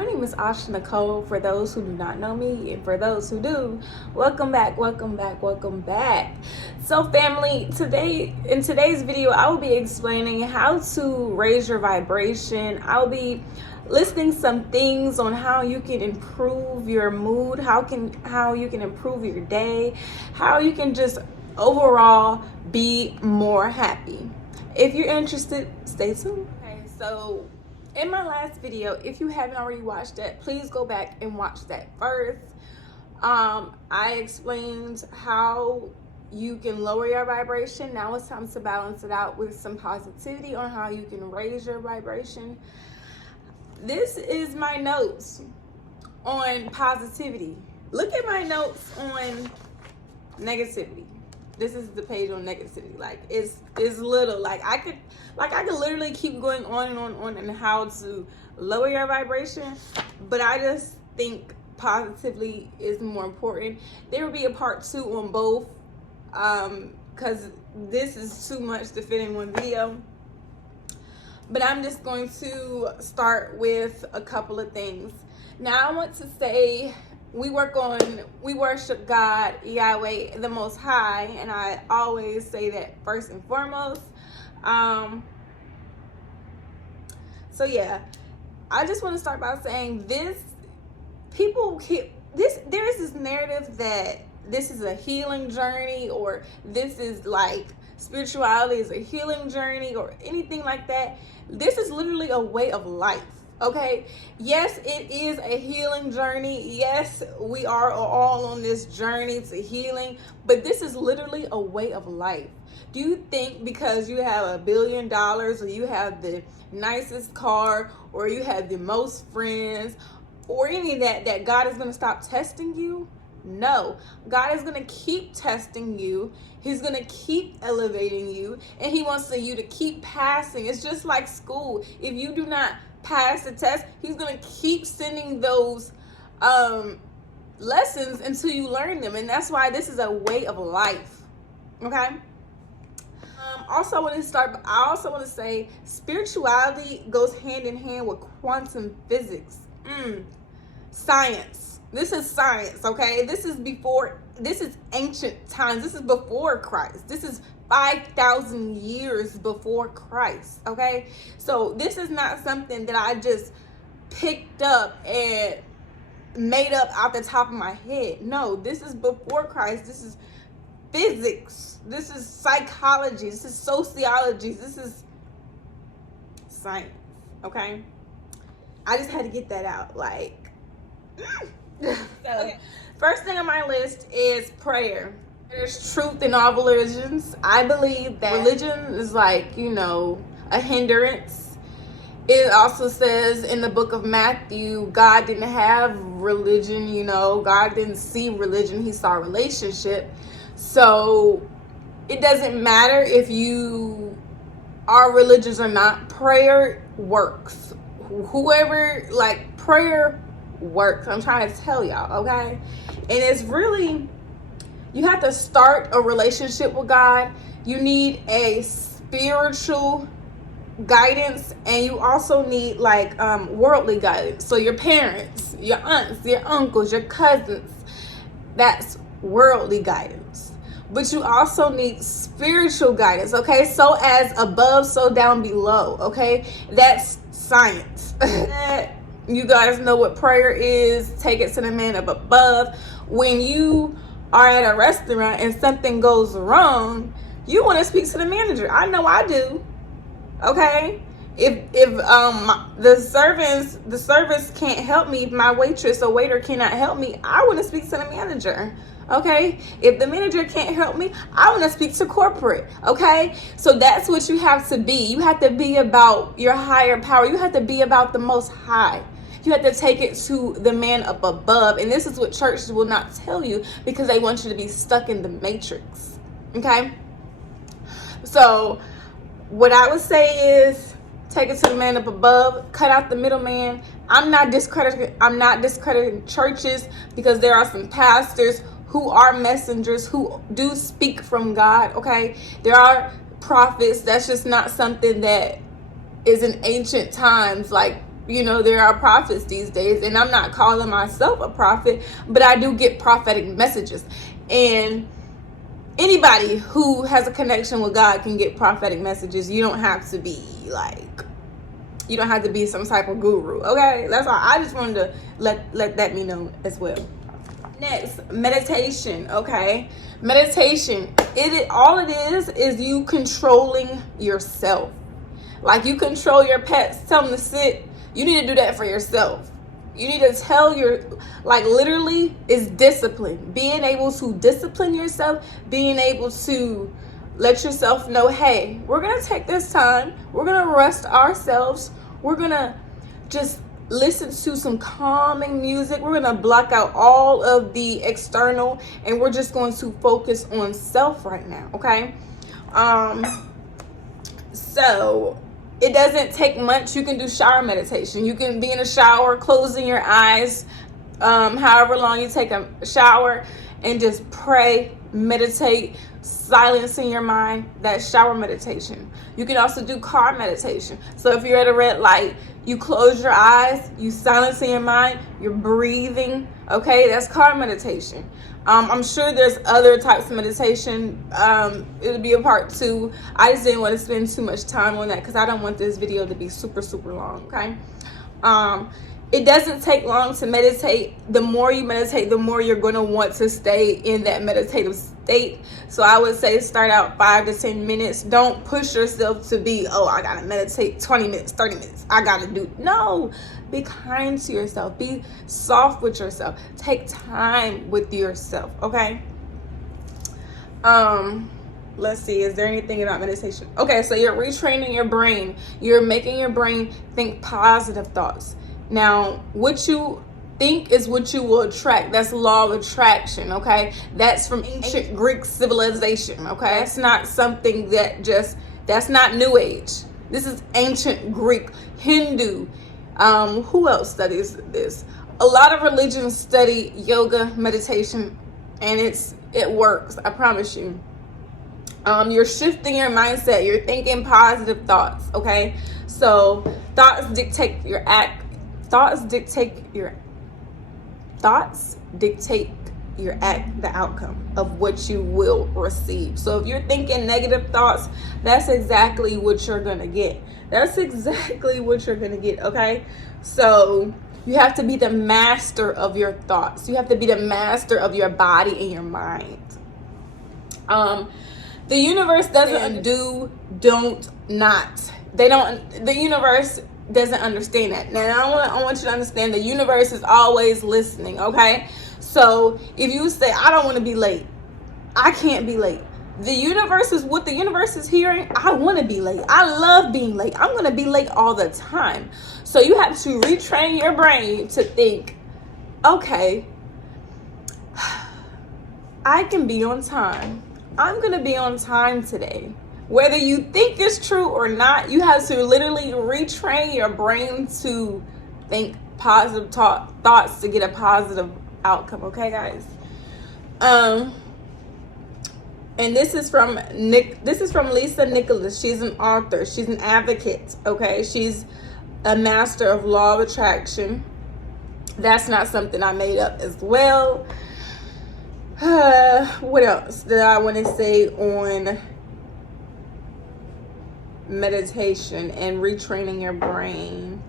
My name is Asha Nicole, for those who do not know me, and for those who do, welcome back. So family, in today's video, I will be explaining how to raise your vibration. I'll be listing some things on how you can improve your mood, how you can improve your day, how you can just overall be more happy. If you're interested, stay tuned. Okay, so in my last video, if you haven't already watched that, please go back and watch that first. I explained how you can lower your vibration. Now it's time to balance it out with some positivity on how you can raise your vibration. This is my notes on positivity. Look at my notes on negativity. This is the page on negativity. Like it's little. I could literally keep going on and how to lower your vibration, but I just think positively is more important. There will be a part 2 on both, because this is too much to fit in one video. But I'm just going to start with a couple of things. Now I want to say, we worship God, Yahweh, the Most High, and I always say that first and foremost. So yeah, I just want to start by saying there is this narrative that this is a healing journey, or this is like spirituality is a healing journey, or anything like that. This is literally a way of life. Okay, yes, it is a healing journey. Yes, we are all on this journey to healing, but this is literally a way of life. Do you think because you have $1 billion, or you have the nicest car, or you have the most friends, or any of that God is going to stop testing you? No, God is going to keep testing you. He's going to keep elevating you, and he wants you to keep passing. It's just like school. If you do not pass the test, he's going to keep sending those lessons until you learn them. And that's why this is a way of life. Okay. I also want to say spirituality goes hand in hand with quantum physics. Science. This is science. Okay. This is ancient times. This is before Christ. This is 5,000 years before Christ. Okay, so this is not something that I just picked up and made up out the top of my head. No, this is before Christ. This is physics. This is psychology. This is sociology. This is science. Okay, I just had to get that out. So, first thing on my list is prayer. There's truth in all religions. I believe that religion is a hindrance. It also says in the book of Matthew, God didn't have religion, God didn't see religion, he saw relationship. So it doesn't matter if you are religious or not, prayer works. Prayer works. I'm trying to tell y'all, okay? And it's really, you have to start a relationship with God. You need a spiritual guidance, and you also need worldly guidance. So your parents, your aunts, your uncles, your cousins, that's worldly guidance. But you also need spiritual guidance, okay? So as above, so down below, okay? That's science. You guys know what prayer is. Take it to the man up above. When you are at a restaurant and something goes wrong, you want to speak to the manager. I know I do. Okay, if the service can't help me, my waitress or waiter cannot help me, I want to speak to the manager. Okay, if the manager can't help me, I want to speak to corporate. Okay, so that's what you have to be. You have to be about your higher power. You have to be about the Most High. You have to take it to the man up above. And this is what churches will not tell you, because they want you to be stuck in the matrix. Okay? So what I would say is take it to the man up above. Cut out the middleman. I'm not discrediting churches, because there are some pastors who are messengers, who do speak from God. Okay? There are prophets. That's just not something that is in ancient times. You know, there are prophets these days, and I'm not calling myself a prophet, but I do get prophetic messages. And anybody who has a connection with God can get prophetic messages. You don't have to be you don't have to be some type of guru, okay? That's all. I just wanted to let that be known as well. Next, meditation, okay? Meditation, all it is you controlling yourself. Like, you control your pets, tell them to sit. You need to do that for yourself. You need to tell literally, is discipline. Being able to discipline yourself, being able to let yourself know, hey, we're going to take this time. We're going to rest ourselves. We're going to just listen to some calming music. We're going to block out all of the external, and we're just going to focus on self right now, okay? So it doesn't take much. You can do shower meditation. You can be in a shower, closing your eyes, however long you take a shower, and just pray, meditate, silencing your mind. That's shower meditation. You can also do car meditation. So if you're at a red light, you close your eyes, you silence in your mind, you're breathing. Okay, that's car meditation. I'm sure there's other types of meditation. It'll be a part 2. I just didn't want to spend too much time on that because I don't want this video to be super long. Okay. It doesn't take long to meditate. The more you meditate, the more you're going to want to stay in that meditative state. So I would say start out 5 to 10 minutes. Don't push yourself to be, oh, I got to meditate 20 minutes, 30 minutes. I got to do. No, be kind to yourself. Be soft with yourself. Take time with yourself. Okay. Let's see. Is there anything about meditation? Okay. So you're retraining your brain. You're making your brain think positive thoughts. Now, what you think is what you will attract. That's law of attraction, okay? That's from ancient Greek civilization, okay? That's not something that's not New Age. This is ancient Greek, Hindu. Who else studies this? A lot of religions study yoga, meditation, and it works, I promise you. You're shifting your mindset. You're thinking positive thoughts, okay? So thoughts dictate your act. Thoughts dictate your act, the outcome of what you will receive. So if you're thinking negative thoughts, that's exactly what you're going to get. That's exactly what you're going to get, okay? So you have to be the master of your thoughts. You have to be the master of your body and your mind. The universe doesn't the universe doesn't understand that. Now I want you to understand the universe is always listening, okay? So if you say, I don't want to be late, I can't be late. The universe is hearing. I want to be late. I love being late. I'm going to be late all the time. So you have to retrain your brain to think, okay, I can be on time. I'm going to be on time today. Whether you think it's true or not, you have to literally retrain your brain to think positive thoughts to get a positive outcome. Okay, guys? And this is from Lisa Nicholas. She's an author. She's an advocate. Okay, she's a master of law of attraction. That's not something I made up as well. What else did I want to say on meditation and retraining your brain?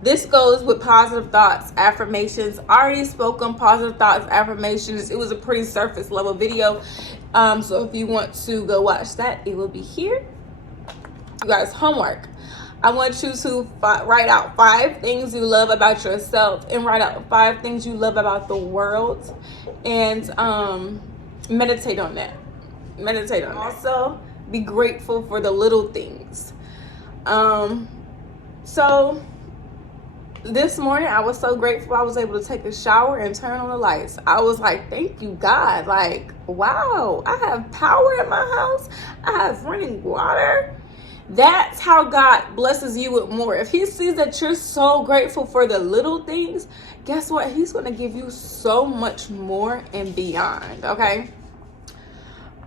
This goes with positive thoughts, affirmations. I already spoke on positive thoughts, affirmations. It was a pretty surface level video. So if you want to go watch that, it will be here. You guys, homework. I want you to write out 5 things you love about yourself and write out 5 things you love about the world, and meditate on that. Also, be grateful for the little things. So this morning I was so grateful I was able to take a shower and turn on the lights. I was like, thank you, God. Like, wow, I have power in my house. I have running water. That's how God blesses you with more. If he sees that you're so grateful for the little things, guess what? He's going to give you so much more and beyond, okay?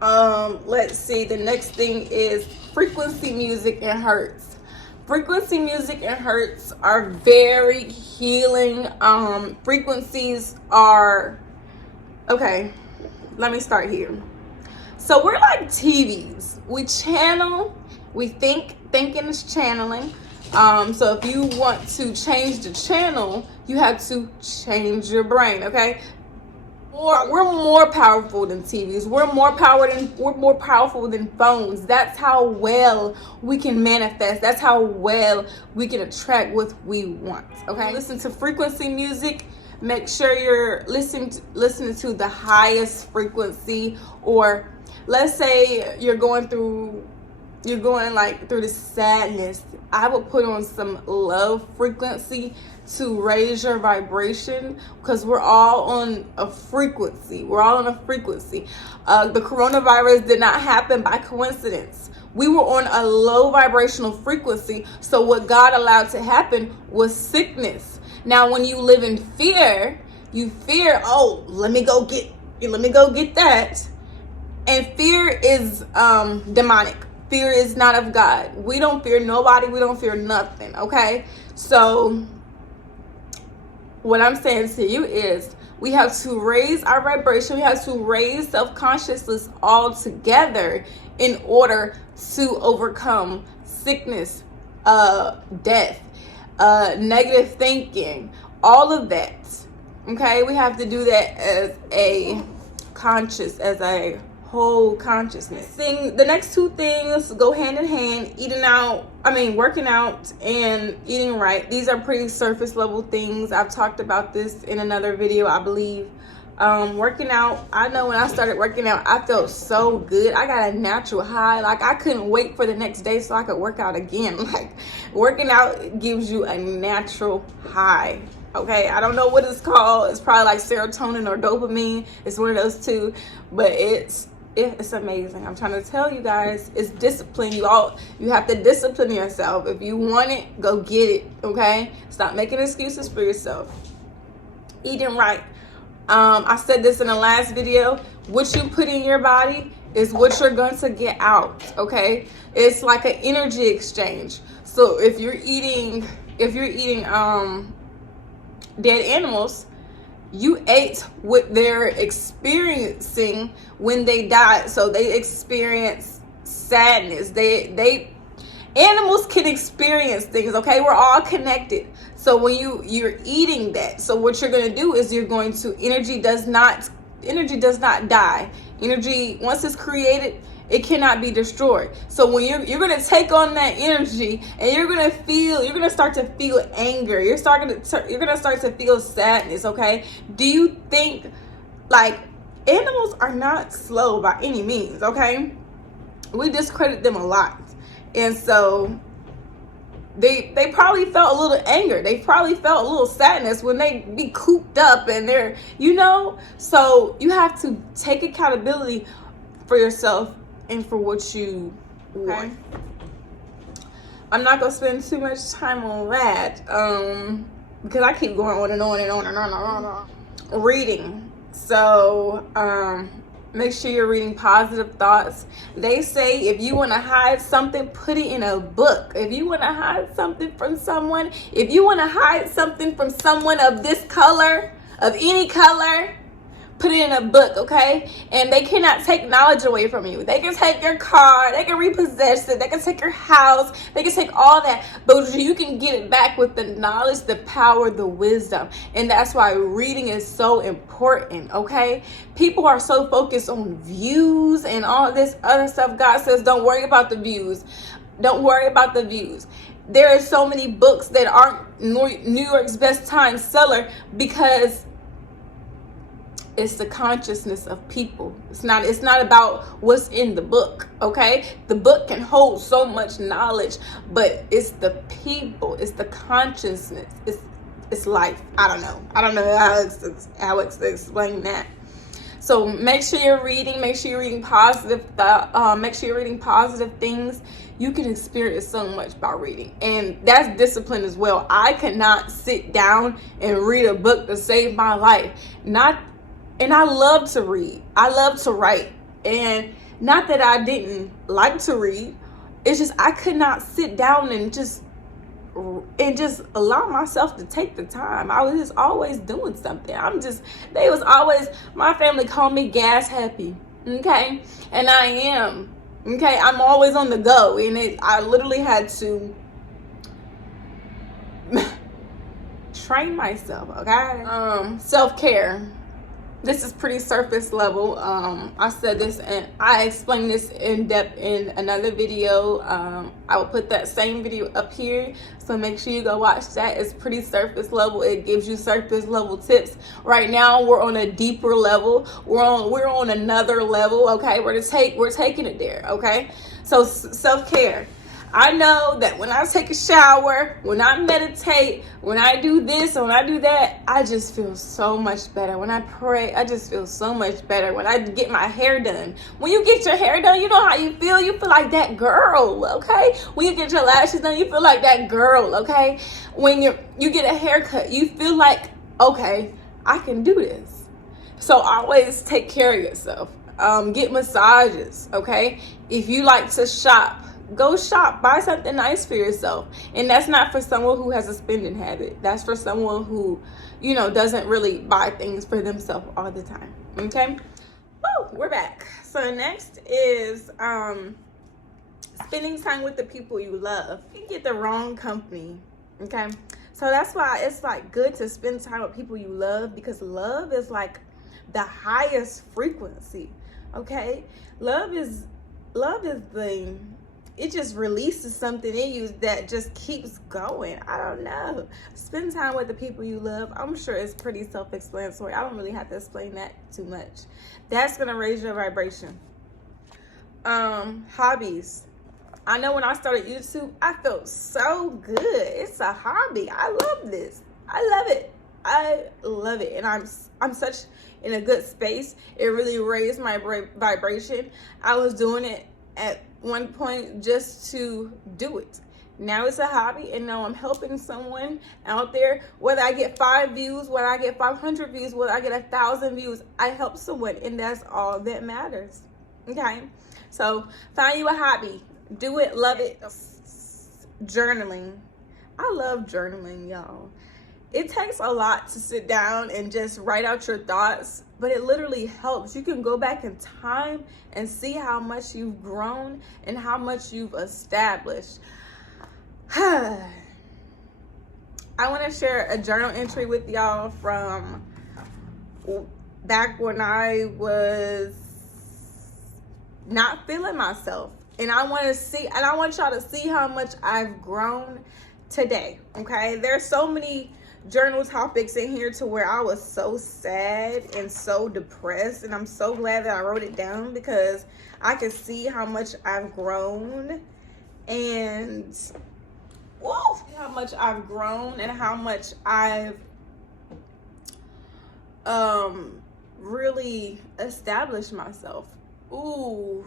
Let's see. The next thing is frequency music and hertz. Frequency music and hertz are very healing. Frequencies are, okay, let me start here. So we're like TVs. We channel, we think, thinking is channeling. So if you want to change the channel, you have to change your brain, okay? Or we're more powerful than TVs. We're more powerful than phones. That's how well we can manifest. That's how well we can attract what we want. Okay? Listen to frequency music. Make sure you're listening to the highest frequency. Or let's say you're going through the sadness. I would put on some love frequency to raise your vibration, because we're all on a frequency. The coronavirus did not happen by coincidence. We were on a low vibrational frequency. So what God allowed to happen was sickness. Now, when you live in fear, you fear, oh, let me go get that. And fear is demonic. Fear is not of God. We don't fear nobody. We don't fear nothing. Okay? So what I'm saying to you is we have to raise our vibration. We have to raise self-consciousness all together in order to overcome sickness, death, negative thinking, all of that. Okay? We have to do that as a whole consciousness. The next two things go hand in hand: working out and eating right. These are pretty surface level things. I've talked about this in another video, I believe. Working out, I know when I started working out, I felt so good. I got a natural high. Like, I couldn't wait for the next day so I could work out again. Like, working out gives you a natural high. Okay, I don't know what it's called. It's probably like serotonin or dopamine. It's one of those two, but it's amazing. I'm trying to tell you guys, it's discipline. You have to discipline yourself. If you want it, go get it. Okay, stop making excuses for yourself. Eating right. I said this in the last video. What you put in your body is what you're going to get out. Okay, it's like an energy exchange. So if you're eating dead animals, you ate what they're experiencing when they died. So they experience sadness. Animals can experience things, okay? We're all connected. So when you're eating that, so what you're going to do is energy does not die. Energy, once it's created, it cannot be destroyed. So when you're going to take on that energy, and you're going to start to feel anger. You're going to start to feel sadness, okay? Do you think, like, animals are not slow by any means, okay? We discredit them a lot. And so they probably felt a little anger. They probably felt a little sadness when they be cooped up and they're, so you have to take accountability for yourself and for what you want. I'm not going to spend too much time on that because I keep going on and on and on and on and on. Reading. So make sure you're reading positive thoughts. They say if you want to hide something, put it in a book. If you want to hide something from someone, of this color, of any color, put it in a book, okay? And they cannot take knowledge away from you. They can take your car, they can repossess it, they can take your house, they can take all that, but you can get it back with the knowledge, the power, the wisdom. And that's why reading is so important, okay? People are so focused on views and all this other stuff. God says, don't worry about the views. Don't worry about the views. There are so many books that aren't New York's best time seller because it's the consciousness of people. It's not about what's in the book, okay? The book can hold so much knowledge, but it's the people, it's the consciousness, it's life. I don't know how to explain that. So make sure you're reading positive things. You can experience so much by reading, and that's discipline as well. I cannot sit down and read a book to save my life. And I love to read. I love to write. And not that I didn't like to read. It's just I could not sit down and just and just allow myself to take the time. I was just always doing something. They was always, my family called me gas happy, okay? And I am, okay? I'm always on the go, and I literally had to train myself, okay? Self-care. This is pretty surface level. I said this and I explained this in depth in another video. I will put that same video up here, so make sure you go watch that. It's pretty surface level. It gives you surface level tips. Right now we're on a deeper level. We're on another level, okay? We're taking it there, okay? So self-care. I know that when I take a shower, when I meditate, when I do this, when I do that, I just feel so much better. When I pray, I just feel so much better. When I get my hair done. When you get your hair done, you know how you feel? You feel like that girl, okay? When you get your lashes done, you feel like that girl, okay? When you get a haircut, you feel like, okay, I can do this. So always take care of yourself. Get massages, okay? If you like to shop, go shop, buy something nice for yourself. And that's not for someone who has a spending habit. That's for someone who, doesn't really buy things for themselves all the time. Okay? Woo, we're back. So next is spending time with the people you love. You get the wrong company. Okay? So that's why it's like good to spend time with people you love, because love is like the highest frequency. Okay? Love is the, it just releases something in you that just keeps going. I don't know. Spend time with the people you love. I'm sure it's pretty self-explanatory. I don't really have to explain that too much. That's going to raise your vibration. Hobbies. I know when I started YouTube, I felt so good. It's a hobby. I love this. I love it. I love it. And I'm such in a good space. It really raised my vibration. I was doing it at one point just to do it. Now it's a hobby, and now I'm helping someone out there. Whether I get 5 views, whether I get 500 views, whether I get 1,000 views, I help someone, and that's all that matters. Okay? So find you a hobby. Do it, love it. Journaling. I love journaling, y'all. It takes a lot to sit down and just write out your thoughts, but it literally helps. You can go back in time and see how much you've grown and how much you've established. I want to share a journal entry with y'all from back when I was not feeling myself. And I want y'all to see how much I've grown today. Okay? There's so many journal topics in here to where I was so sad and so depressed, and I'm so glad that I wrote it down, because I can see how much I've grown, and how much I've grown and how much I've really established myself. Ooh,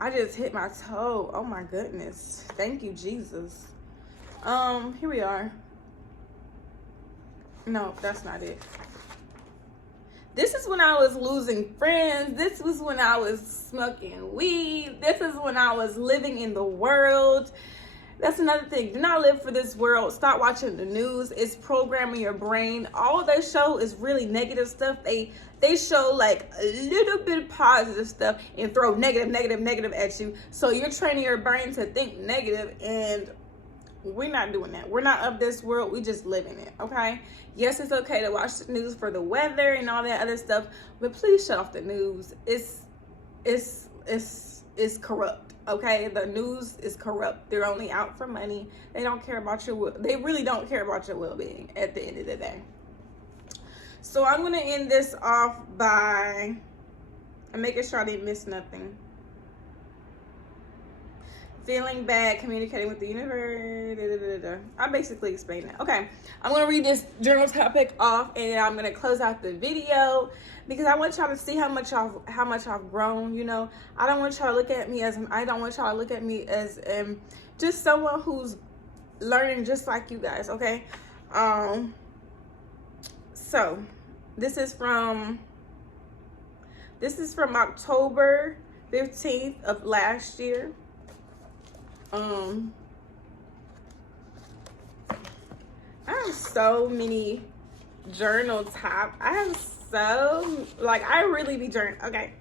I just hit my toe. Oh my goodness. Thank you, Jesus. Here we are. No, that's not it. This is when I was losing friends. This was when I was smoking weed. This is when I was living in the world. That's another thing. Do not live for this world. Stop watching the news. It's programming your brain. All they show is really negative stuff. They show like a little bit of positive stuff and throw negative at you. So you're training your brain to think negative, and we're not doing that. We're not of this world. We just live in it, okay? Yes, it's okay to watch the news for the weather and all that other stuff, but please shut off the news. It's corrupt, okay? The news is corrupt. They're only out for money. They don't care about they really don't care about your well-being at the end of the day. So I'm gonna end this off by making sure I didn't miss nothing. Feeling bad, communicating with the universe. I basically explained that. Okay, I'm gonna read this journal topic off, and then I'm gonna close out the video, because I want y'all to see how much I've grown. I don't want y'all to look at me as just someone who's learning just like you guys. Okay. So this is from October 15th of last year. so many journal top. I have so, like, I really be journaling. Okay.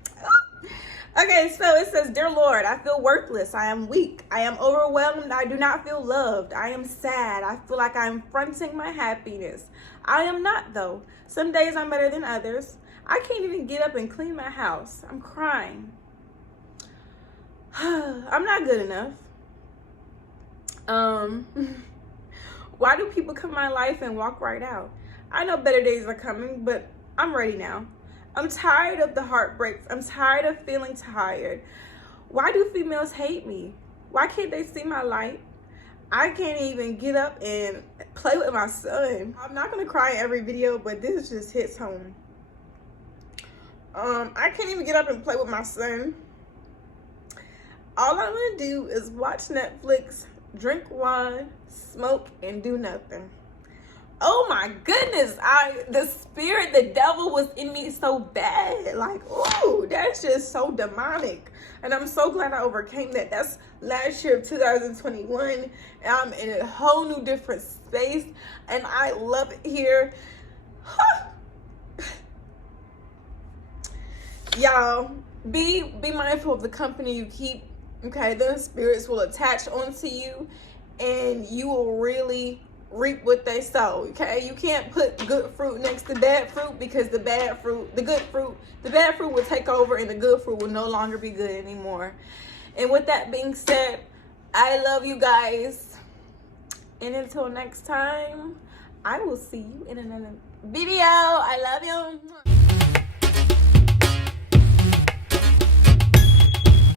Okay, so it says, Dear Lord, I feel worthless. I am weak. I am overwhelmed. I do not feel loved. I am sad. I feel like I'm fronting my happiness. I am not, though. Some days I'm better than others. I can't even get up and clean my house. I'm crying. I'm not good enough. Why do people come in my life and walk right out? I know better days are coming, but I'm ready now. I'm tired of the heartbreaks. I'm tired of feeling tired. Why do females hate me? Why can't they see my light? I can't even get up and play with my son. I'm not gonna cry in every video, but this just hits home. I can't even get up and play with my son. All I want to do is watch Netflix, drink wine, smoke, and do nothing. Oh my goodness, the spirit, the devil was in me so bad. Like, ooh, that's just so demonic. And I'm so glad I overcame that. That's last year of 2021. And I'm in a whole new different space. And I love it here. Y'all, be mindful of the company you keep. Okay, then spirits will attach onto you and you will really reap what they sow. Okay, you can't put good fruit next to bad fruit, because the bad fruit will take over and the good fruit will no longer be good anymore. And with that being said, I love you guys, and until next time, I will see you in another video. I love you.